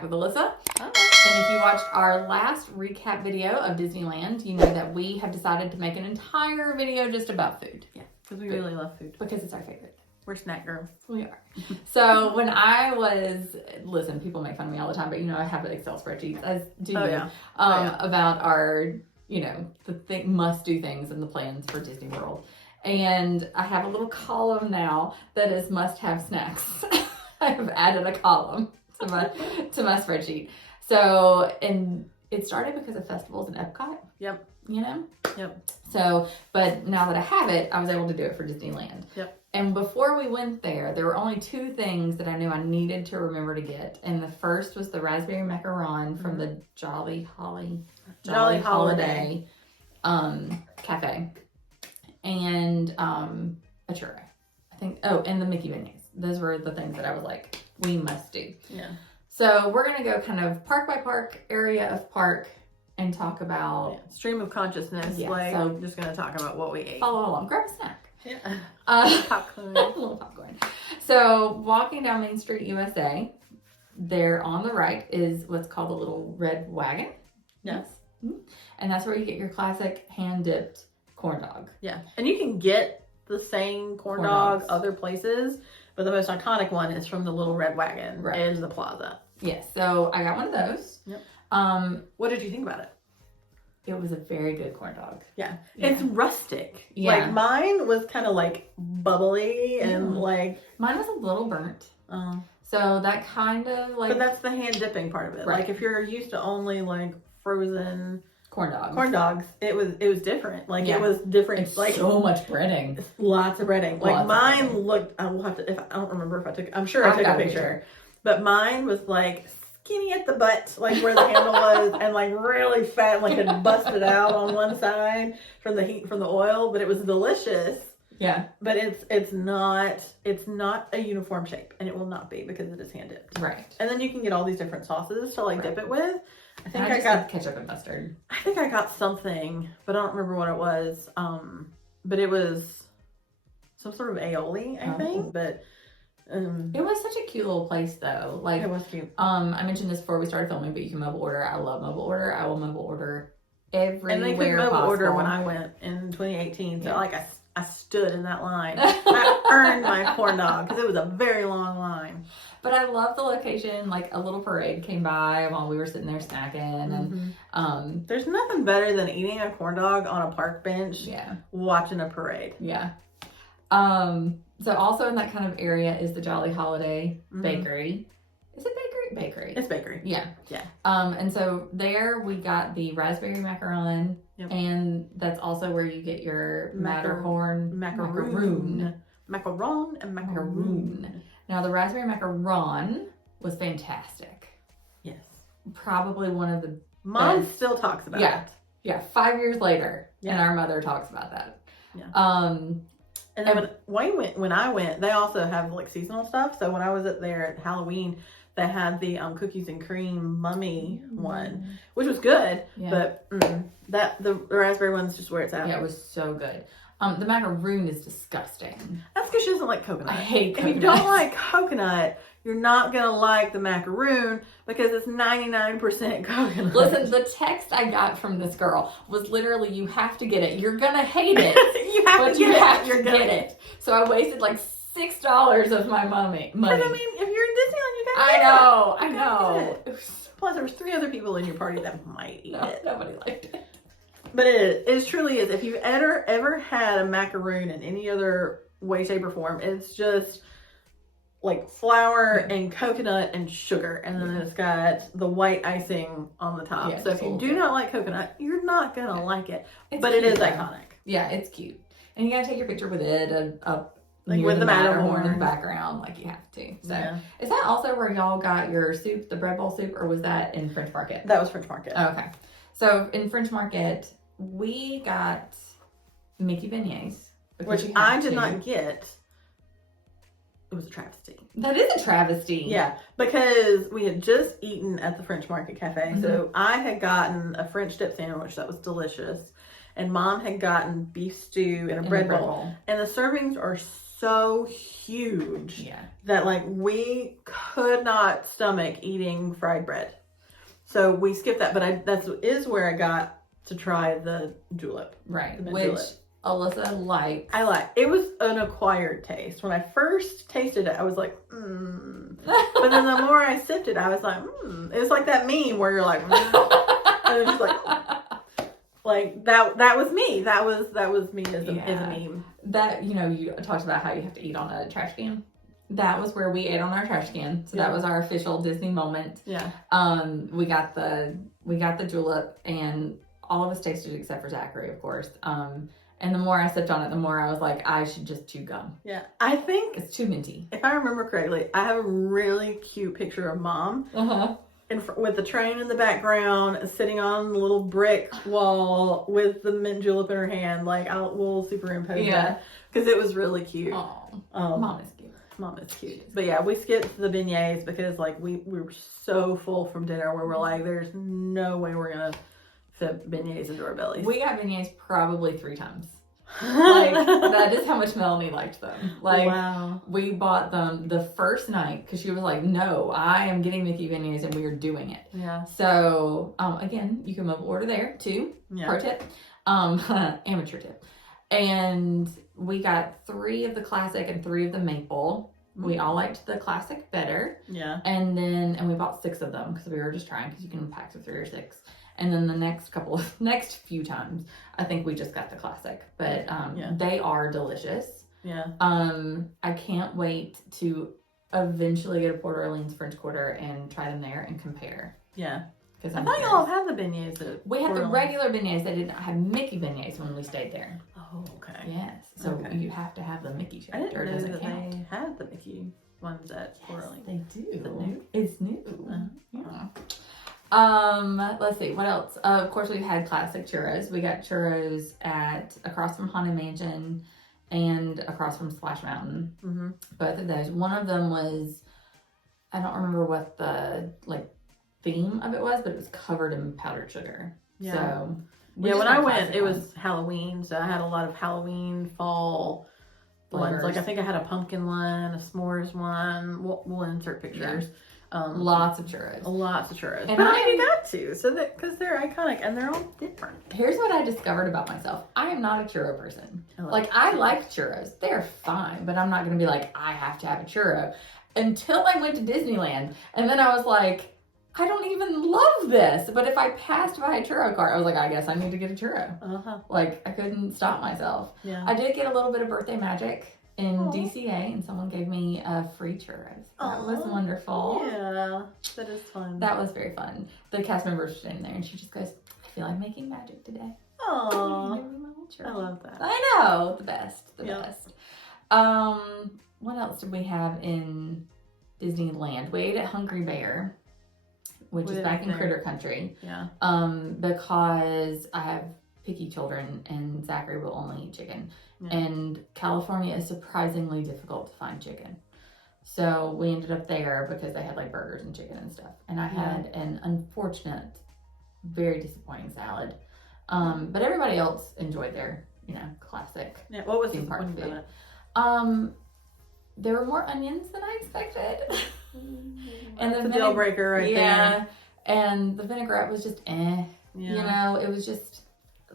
back with Alyssa. Oh. And if you watched our last recap video of Disneyland, you know that we have decided to make an entire video just about food. Yeah, because we really love food. Because it's our favorite. We're snack girls. We are. So when I was, listen, people make fun of me all the time, but you know I have Excel spreadsheets, as do you, about our, you know, the must-do things and the plans for Disney World. And I have a little column now that is must-have snacks. I have added a column to my spreadsheet. So, and it started because of festivals in Epcot. Yep. You know? Yep. So, but now that I have it, I was able to do it for Disneyland. Yep. And before we went there were only two things that I knew I needed to remember to get. And the first was the raspberry macaron from the Jolly Holiday cafe. And a churro. I think, and the Mickey beignets. Those were the things that I was like, we must do. Yeah. So we're going to go kind of park by park, area of park, and talk about... stream of consciousness. Yeah, like, so I'm just going to talk about what we ate. Follow along. Grab a snack. Yeah. Popcorn. A little popcorn. So walking down Main Street, USA, there on the right is what's called a little red wagon. Yes. And that's where you get your classic hand-dipped corn dog. Yeah. And you can get the same corn dog other places, but the most iconic one is from the little red wagon in the plaza. Yes. So I got one of those. Yep. What did you think about it? It was a very good corn dog. Yeah. It's rustic. Yeah. Like mine was kind of like bubbly and like... Mine was a little burnt. So that kind of like... But that's the hand dipping part of it. Right. Like if you're used to only like frozen... Corn dogs. It was different. Like it was different. It's like so much breading. Lots of breading. Like mine looked... I will have to... I don't remember if I took... I'm sure I took a picture. But mine was like... skinny at the butt, like where the handle was, and like really fat, like it busted out on one side from the heat from the oil, but it was delicious. Yeah. But it's not a uniform shape, and it will not be because it is hand dipped. Right. And then you can get all these different sauces to like dip it with. I think I got ketchup and mustard. I think I got something, but I don't remember what it was. But it was some sort of aioli, I think. But it was such a cute little place though. Like it was cute. I mentioned this before we started filming, but you can mobile order. I love mobile order. I will mobile order everywhere. And they could mobile order when I went in 2018. So like I stood in that line. I earned my corn dog because it was a very long line. But I love the location. Like a little parade came by while we were sitting there snacking, and there's nothing better than eating a corn dog on a park bench. Yeah. Watching a parade. Yeah. So also in that kind of area is the Jolly Holiday Bakery. Is it bakery? Bakery. It's bakery. Yeah. Yeah. And so there we got the raspberry macaron, and that's also where you get your macaron. Now the raspberry macaron was fantastic. Yes. Probably one of the Mom best. still talks about it. Yeah. 5 years later, and our mother talks about that. Yeah. And then when I went, they also have like seasonal stuff. So when I was there at Halloween, they had the cookies and cream mummy one, which was good. Yeah. But the raspberry one's just where it's at. Yeah, it was so good. The macaroon is disgusting. That's because she doesn't like coconut. I hate coconut. If you don't like coconut, you're not going to like the macaroon because it's 99% coconut. Listen, the text I got from this girl was literally, you have to get it. You're going to hate it. You have to get it. So I wasted like $6 of my money. Because I mean, if you're in Disneyland, you got to get it. I know. Plus, there was 3 other people in your party that might eat it. Nobody liked it. But it truly is. If you've ever had a macaroon in any other way, shape, or form, it's just like flour and coconut and sugar. And then it's got the white icing on the top. Yeah, so if you do not like coconut, you're not going to like it. But cute, it is iconic. Yeah, it's cute. And you got to take your picture with it like with the Matterhorn in the background, like you have to. So is that also where y'all got your soup, the bread bowl soup, or was that in French Market? That was French Market. Oh, okay. So in French Market, we got Mickey beignets. Which I did not get. It was a travesty. That is a travesty. Yeah, because we had just eaten at the French Market Cafe. So I had gotten a French dip sandwich that was delicious. and Mom had gotten beef stew in a bread bowl. And the servings are so huge that like we could not stomach eating fried bread. So we skipped that, but that is where I got to try the julep. Right, which julep. Alyssa likes. I like. It was an acquired taste. When I first tasted it, I was like, But then the more I sipped it, I was like, It was like that meme where you're like, And it was just like that was me. That was me as a meme. That, you talked about how you have to eat on a trash can. That was where we ate on our trash can. So that was our official Disney moment. Yeah. We got the julep, and all of us tasted except for Zachary, of course. And the more I sipped on it, the more I was like, I should just chew gum. Yeah. I think it's too minty. If I remember correctly, I have a really cute picture of Mom with the train in the background, sitting on the little brick wall with the mint julep in her hand. Like, we'll superimpose that because it was really cute. Mom is cute. Mom is cute. But yeah, we skipped the beignets because like we were so full from dinner where we're like, there's no way we're gonna fit beignets into our bellies. We got beignets probably 3 times. Like, that is how much Melanie liked them. Like, wow. We bought them the first night because she was like, no, I am getting Mickey beignets and we are doing it. Yeah. So, again, you can mobile order there too. Yeah. Pro tip. Amateur tip. And we got 3 of the classic and 3 of the maple. We all liked the classic better. Yeah. And we bought 6 of them because we were just trying, because you can pack of 3 or 6. And then the next few times, I think we just got the classic. But they are delicious. Yeah. I can't wait to eventually get a Port Orleans French Quarter and try them there and compare. Yeah. Because I thought y'all had the beignets. We had the regular beignets. They did not have Mickey beignets when we stayed there. Oh, okay. Yes. So you have to have the Mickey cheddar. I didn't know that they had the Mickey ones at Port Orleans. They do. Is it new? It's new. Yeah. Let's see, what else? Of course, we've had classic churros. We got churros across from Haunted Mansion and across from Splash Mountain. Mm-hmm. Both of those. One of them was, I don't remember what the theme of it was, but it was covered in powdered sugar. Yeah. So when I went, it was Halloween, so I had a lot of Halloween fall ones. Like I think I had a pumpkin one, a s'mores one. We'll insert pictures. Yeah. Lots of churros. Lots of churros. And I got to, so that because they're iconic and they're all different. Here's what I discovered about myself. I am not a churro person. I like churros. They're fine, but I'm not going to be like, I have to have a churro. Until I went to Disneyland. And then I was like, I don't even love this. But if I passed by a churro cart, I was like, I guess I need to get a churro. Like, I couldn't stop myself. Yeah. I did get a little bit of birthday magic in DCA, and someone gave me a free churros. That was wonderful. Yeah, that is fun. That was very fun. The cast members were standing there, and she just goes, I feel like making magic today. Oh, I love that. I know. The best. The best. What else did we have in Disneyland? We ate at Hungry Bear, which is back in Critter Country. Yeah. Because I have picky children, and Zachary will only eat chicken. Yeah. And California is surprisingly difficult to find chicken. So we ended up there because they had burgers and chicken and stuff. And I had an unfortunate, very disappointing salad. But everybody else enjoyed their, classic. Yeah, what was the park food? There were more onions than I expected. And the deal breaker right there. Yeah. And the vinaigrette was just Yeah. It was just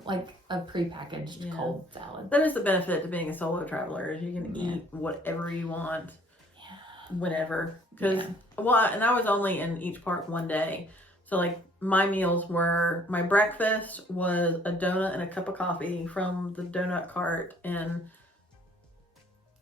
like a prepackaged cold salad. That is the benefit to being a solo traveler, is you can eat whatever you want, whenever. Because and I was only in each park one day, so my meals were, my breakfast was a donut and a cup of coffee from the donut cart in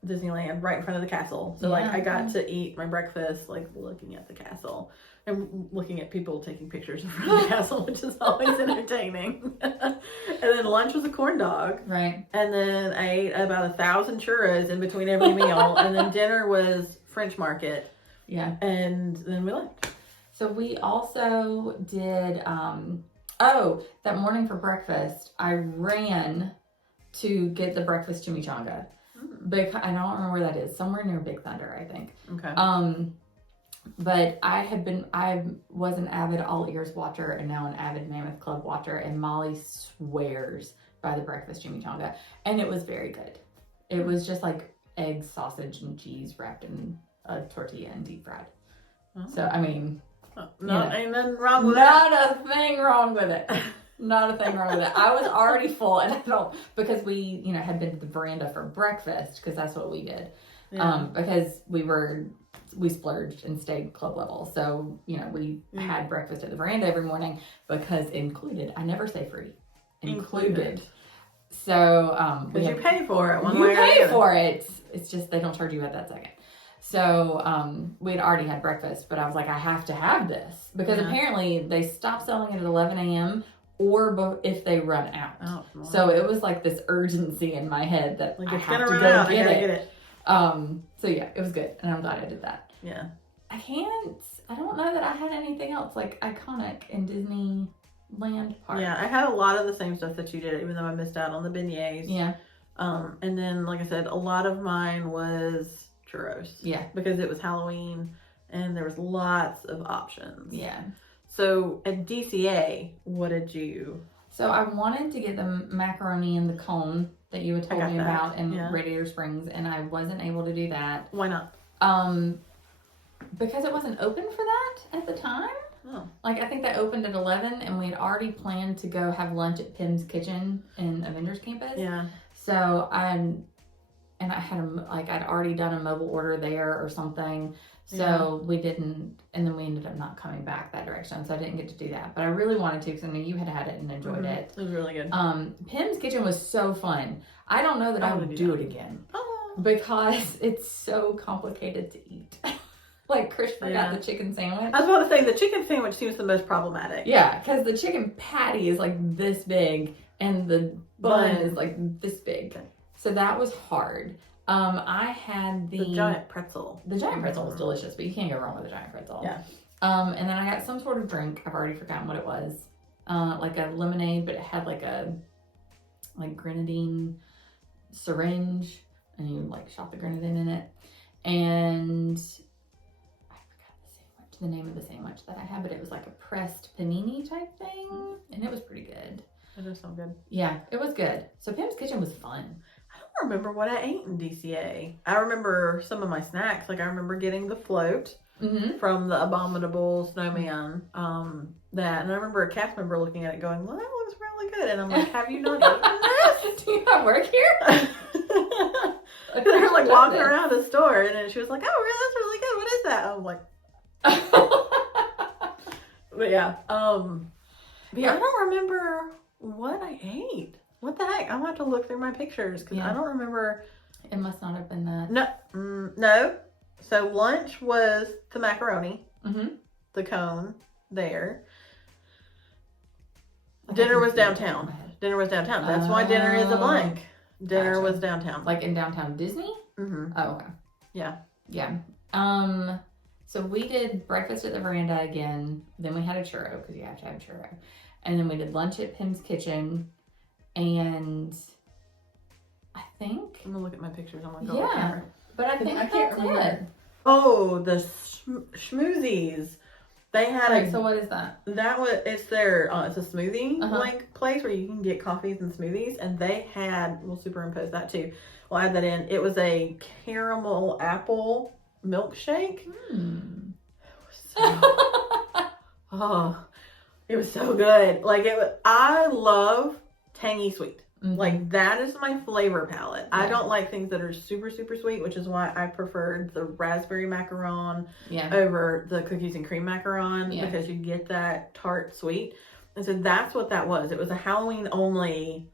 Disneyland, right in front of the castle. So I got to eat my breakfast looking at the castle. And looking at people taking pictures in front of the castle, which is always entertaining. And then lunch was a corn dog. Right. And then I ate about 1,000 churros in between every meal. And then dinner was French market. Yeah. And then we left. So we also did, that morning for breakfast, I ran to get the breakfast chimichanga. Because I don't remember where that is. Somewhere near Big Thunder, I think. Okay. But I was an avid All Ears watcher and now an avid Mammoth Club watcher, and Molly swears by the breakfast chimichanga, and it was very good. It was just like egg, sausage, and cheese wrapped in a tortilla and deep fried. Oh. So, I mean... ain't nothing wrong with that. Not a thing wrong with it. Not a thing wrong with it. I was already full, and I don't... Because we, had been to the veranda for breakfast, because that's what we did. Yeah. Because we splurged and stayed club level. So, we had breakfast at the veranda every morning because included. I never say free. Included. So, because you pay for it. You pay for it. It's just they don't charge you at that second. So, we had already had breakfast, but I was like, I have to have this because apparently they stop selling it at 11 a.m. or if they run out. Oh, wow. So it was like this urgency in my head that I have to go get it. So yeah, it was good, and I'm glad I did that. Yeah. I don't know that I had anything else like iconic in Disneyland Park. Yeah, I had a lot of the same stuff that you did, even though I missed out on the beignets. Yeah. And then, like I said, a lot of mine was churros. Yeah. Because it was Halloween, and there was lots of options. Yeah. So, at DCA, what did you... So, I wanted to get the macaroni in the cone that you had told me about in Radiator Springs, and I wasn't able to do that. Why not? Because it wasn't open for that at the time. Oh. Like, I think that opened at 11, and we had already planned to go have lunch at Pim's Kitchen in Avengers Campus. Yeah. So, I'd already done a mobile order there or something. So we didn't, and then we ended up not coming back that direction. So I didn't get to do that. But I really wanted to because I know you had it and enjoyed it. It was really good. Pim's Kitchen was so fun. I don't know that I would do it again. Oh. Because it's so complicated to eat. Like Chris forgot the chicken sandwich. I was about to say, the chicken sandwich seems the most problematic. Yeah, because the chicken patty is like this big and the bun is like this big. So that was hard. I had the giant pretzel. The giant pretzel was delicious, but you can't go wrong with a giant pretzel. Yeah. And then I got some sort of drink. I've already forgotten what it was. Like a lemonade, but it had like grenadine syringe, and you like shot the grenadine in it. And I forgot the name of the sandwich that I had, but it was like a pressed panini type thing, and it was pretty good. It does sound good. Yeah, it was good. So Pim's Kitchen was fun. I don't remember what I ate in DCA. I remember some of my snacks. Like I remember getting the float from the Abominable Snowman. And I remember a cast member looking at it going, well, that looks really good. And I'm like, have you not eaten this? Do you not work here? They were like walking around the store, and then she was like, oh, really? That's really good. What is that? I'm like, but yeah. I don't remember what I ate. What the heck? I'm gonna have to look through my pictures because I don't remember. It must not have been that. No. So lunch was the macaroni, the cone there. Dinner was downtown. That's why dinner is a blank. Dinner was downtown. Like in downtown Disney? Mm-hmm. Oh, okay. Yeah. Yeah. So we did breakfast at the veranda again. Then we had a churro because you have to have a churro. And then we did lunch at Pim's Kitchen. And I think... I'm going to look at my pictures on my phone. Yeah. But I think I can't remember it. Oh, the schmoothies. They had so what is that? It's their, it's a smoothie like place where you can get coffees and smoothies, and they had, we'll superimpose that too. We'll add that in. It was a caramel apple milkshake. It was so good. Like I love tangy sweet. Like that is my flavor palette. Yeah. I don't like things that are super, super sweet, which is why I preferred the raspberry macaron over the cookies and cream macaron because you get that tart sweet. And so that's what that was. It was a Halloween only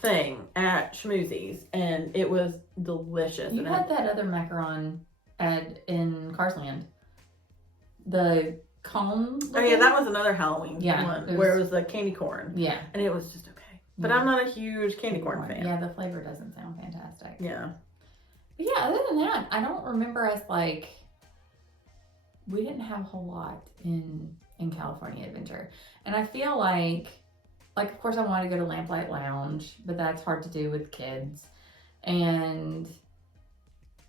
thing at Schmoozie's, and it was delicious. You had that other macaron in Carsland. The cone. Oh yeah, that was another Halloween one where it was the candy corn. Yeah. And it was just okay. But I'm not a huge candy corn fan. Yeah, the flavor doesn't sound fantastic. Yeah. But yeah, other than that, I don't remember us we didn't have a whole lot in California Adventure. And I feel like of course I wanted to go to Lamplight Lounge, but that's hard to do with kids. And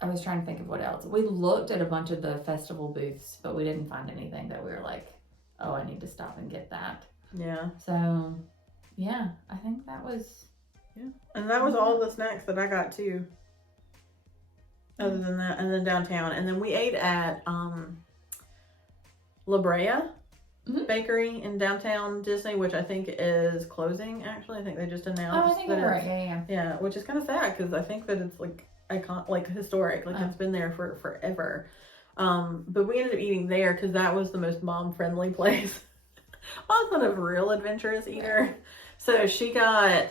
I was trying to think of what else. We looked at a bunch of the festival booths, but we didn't find anything that we were like, oh, I need to stop and get that. Yeah. So... yeah, I think that was Yeah. And that was all the snacks that I got too. Other than that, and then downtown. And then we ate at La Brea Bakery in downtown Disney, which I think is closing, actually. I think they just announced. Oh, I think you're right. Yeah. Yeah, which is kind of sad because I think that it's like historic. Like it's been there for forever. But we ended up eating there because that was the most mom-friendly place. Mom's not a real adventurous eater. So she got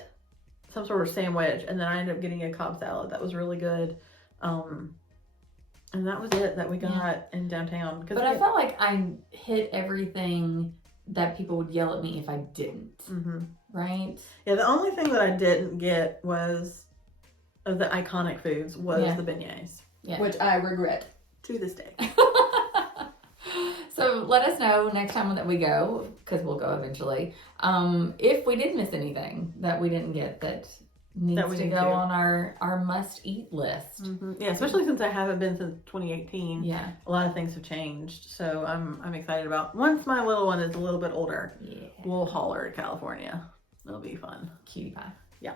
some sort of sandwich, and then I ended up getting a Cobb salad that was really good. And that was it that we got in downtown. But I felt like I hit everything that people would yell at me if I didn't. Mm-hmm. Right? Yeah, the only thing that I didn't get was of the iconic foods was the beignets. Yeah. Which I regret to this day. So let us know next time that we go, because we'll go eventually, if we did miss anything that we didn't get that needs to go on our must-eat list. Mm-hmm. Yeah, especially since I haven't been since 2018. Yeah. A lot of things have changed. So I'm excited about, once my little one is a little bit older, we'll haul her to California. It'll be fun. Cutie pie. Yeah.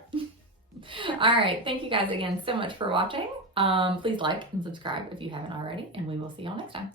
All right. Thank you guys again so much for watching. Please like and subscribe if you haven't already, and we will see y'all next time.